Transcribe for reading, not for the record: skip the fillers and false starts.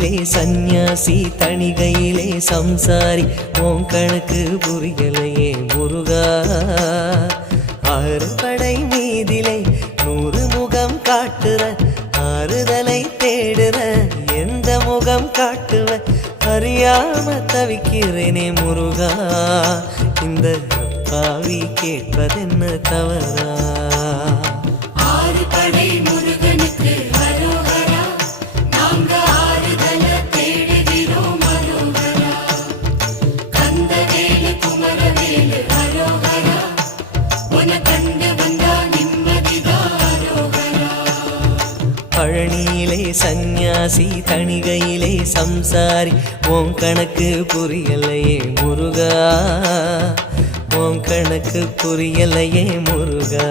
பழனியிலே சந்நியாசி தணிகையிலே சம்சாரி உன் கணக்கு புரியலையே முருகா ஆறு படை மீதிலே 100 முகம் காட்டுற ஆறுதலை தேடுற எந்த முகம் காட்டுவ அறியாம தவிக்கிறேனே முருகா இந்த பாவி கேட்பதென்ன தவறா ஆறு படை முருகனுக்கு அரோகரா நாங்க ஆறுதல தேடுகிறோம் அரோகரா கந்தவேலு குமரவேலு அரோகரா உன கண்டு வந்தா நிம்மதிதான் அரோகரா பழனியிலே சந்நியாசி தணிகையிலே சம்சாரி உன் கணக்கு புரியலையே முருகா உன் கணக்கு புரியலையே முருகா